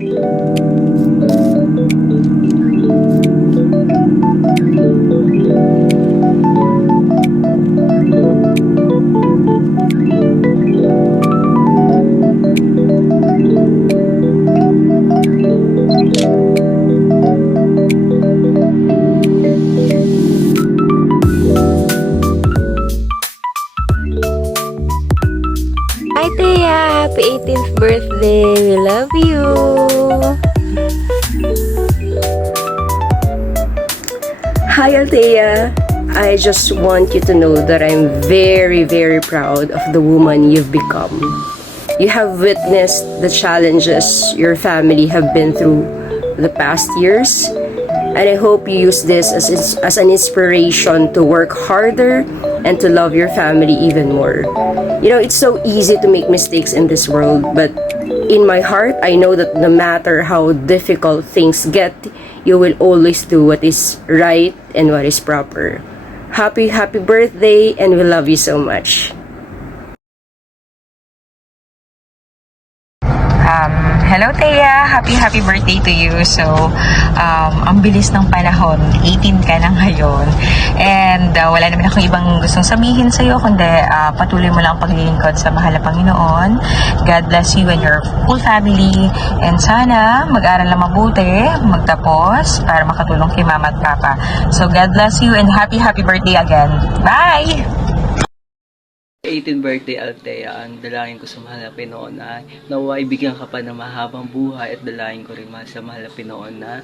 Hi Thea! Happy 18th birthday! We love you! Hi Althea! I just want you to know that I'm very, very proud of the woman you've become. You have witnessed the challenges your family have been through the past years, and I hope you use this as an inspiration to work harder and to love your family even more. You know, it's so easy to make mistakes in this world, but in my heart, I know that no matter how difficult things get, you will always do what is right and what is proper. Happy birthday, and we love you so much. Hello Thea, happy birthday to you. So, ang bilis ng panahon, 18 ka na ngayon. And wala naman akong ibang gustong sabihin sa'yo, kundi patuloy mo lang ang paglilingkod sa mahal na Panginoon. God bless you and your whole family. And sana mag-aral na mabuti, magtapos, para makatulong kay Mama at Papa. So, God bless you and happy birthday again. Bye! 18th birthday, Althea. Ang dalangin ko sa mahal na Pinoon na naway bigyan ka pa ng mahabang buhay, at dalangin ko rin sa mahal na Pinoon na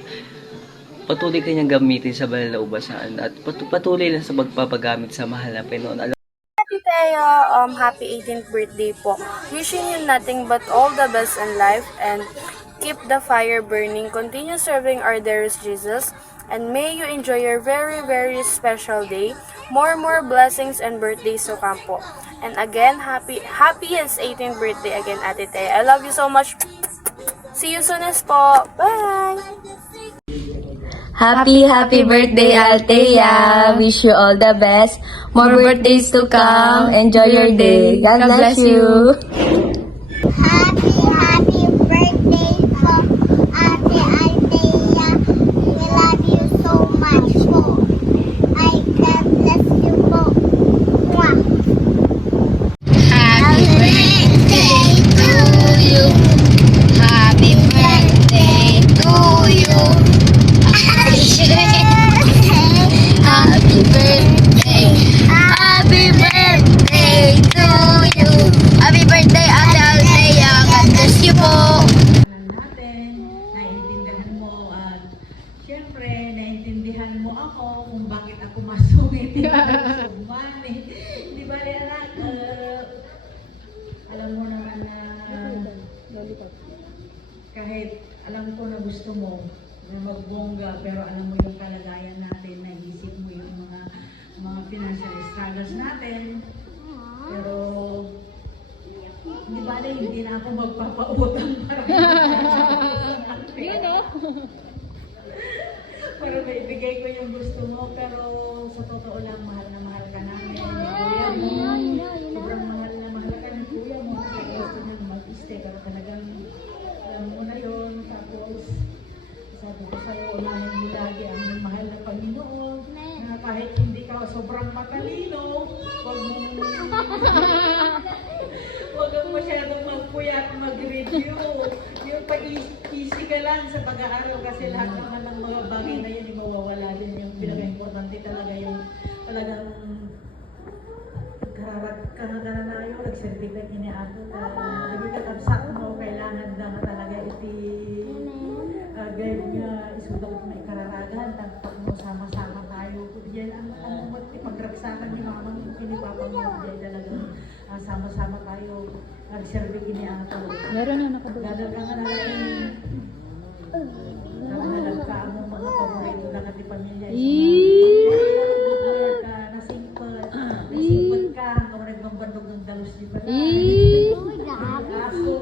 patuloy kanyang gamitin sa banal na ubasan at patuloy lang sa pagpapagamit sa mahal na Pinoon. Happy Thea, happy 18th birthday po. Wishing you nothing but all the best in life and keep the fire burning. Continue serving our dearest Jesus, and may you enjoy your very, very special day. More blessings and birthdays to come po. And again, happiest 18th birthday again, Ate Thea. I love you so much. See you soon po. Bye! Happy birthday, Althea! Wish you all the best. More birthdays to come. Enjoy your day. God bless you. Happy birthday po, Ate Althea. We love you so much po. God bless you po. Mwah. Happy birthday to you. Happy birthday to you. Happy birthday. Happy birthday to you. Happy birthday, Ate Althea. God bless you po. Natin, naiintindihan mo at syempre, naiintindihan mo ako kung bakit ako masungit. Hindi ba rin anak? Alam mo naman na kahit alam ko na gusto mo na magbongga, pero alam mo yung kalagayan natin, naisip mo yung mga financial struggles natin. Pero hindi ba rin, hindi na ako magpapautang para para maibigay ko yung gusto mo, pero sa totoo lang, mahal na mahal ka namin. Kuya mo, sobrang mahal na mahal ka ng kuya mo. Kaya gusto niya mag-stay, pero talagang alam mo na yun. Tapos, sabi ko sa'yo, unahin mo lagi ang mahal na Panginoon, na kahit hindi ka sobrang matalino, huwag kang masyadong magpuyat, mag-review. Yung pag-easy ka lang sa pag-aaral, kasi lahat naman ng mga bagay na yun, mawawala din. Yung pinaka-importante talaga yung talagang kanaganayo, nagsertifikat iniato ka. Hindi ka kapsak mo, kailangan na talaga gaya nga isudot na ikararagan, tapos mo sama-sama tayo. Diyan ang pagragsakan ni mama, pinipapang mo, diyan talaga sama-sama tayo. Nagserve iniato. Meron na nakabuo. Dadal ka nga na lang. Dadal ka ang mga paborito na kati pamilya. Nasipot ka, hanggang nagbambandog ng dalos di ba? Aso,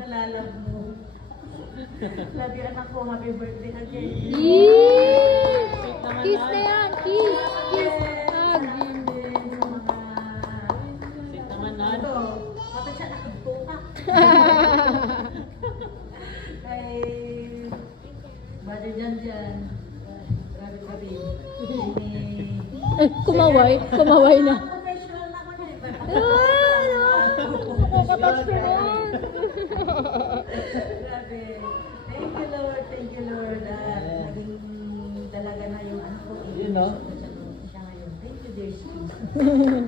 nalalab mo. Love you, anak ko. Happy birthday again. Kiss na yan! Kiss! Kiss! Hug! Ito, pati siya nakagtuka. Brother Jan. Grabe. Kumaway na. Professional na ako niya. Nakakatouch ko na yan. Grabe. Thank you Lord. Naging dalaga na yung anak ko. You know? Siya ngayon. Thank you dear Jesus.